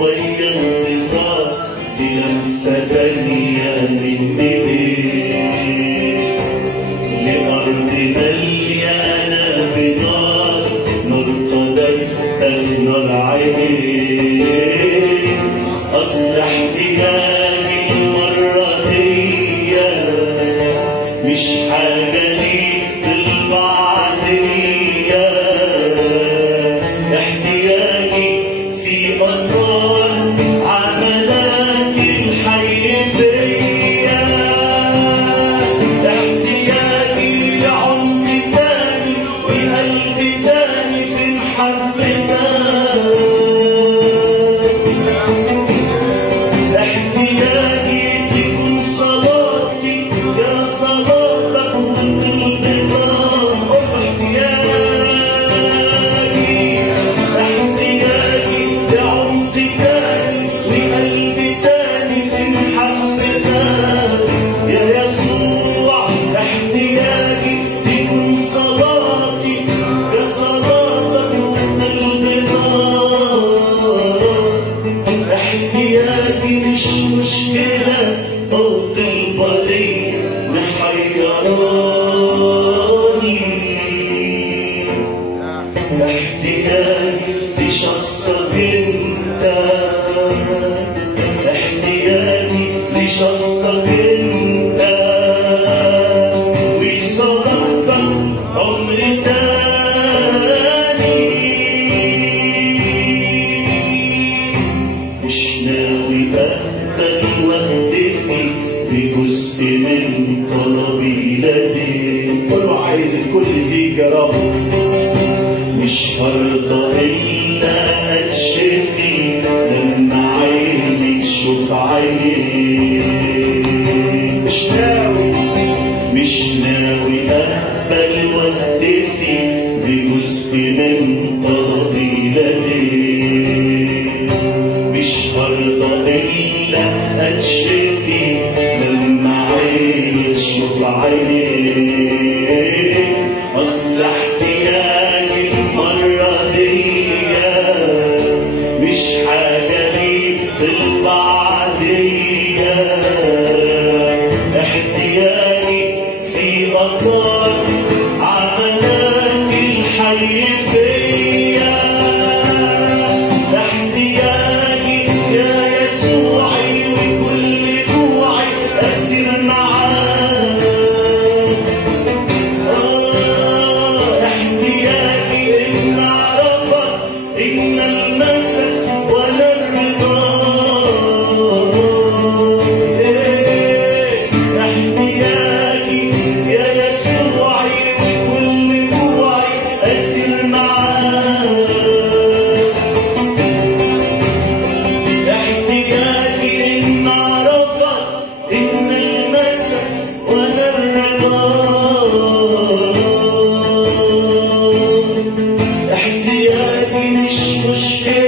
ويا انتظار للمسة تانية من ايديك، لأرض مليانة بنار، نار قدستك نار عينيك. أصل احتياجي المرة دي مش حاجة ليك بالبعدية، احتياجي في أسرار عملك الحي فيا، احتياجي لعمق تاني وقلب تاني في محبتك، احتياجي تكون صلاتي يا صلاتك وطلبتك، احتياجي لعمق تاني وقلب تاني في محبتك يا يسوع، احتياجي تكون صلاتي يا صلاتك وطلبتك، احتياجي مش مشكلة أو طلبة ليا محيراني، احتياجي لشخصك انت، احتياجي لشخصك انت وصدقتك عمر تاني. مش ناوي أقبل واكتفي بجزء من طلبي لديك، كله عايز الكل فيك يا رب، مش هرضى إلا أتشفي لما عيني تشوف عينيك، مش ناوي أقبل واكتفي بجزء من طلبي لديك، مش هرضى إلا أتشفي لما عيني تشوف عينيك. أصل احتياجي المرة دي مش حاجة ليك بالبعدية، احتياجي في آثار عملك الحي فيا، احتياجي يا يسوعي وكل جوعي أسير معاك، احتياجي إن أعرفك إن ألمسك ولا الرضا، احتياجي يا يسوعي وكل جوعي أسير معاك، احتياجي إن أعرفك إن ألمسك ولا الرضا، احتياجي مش مشكلة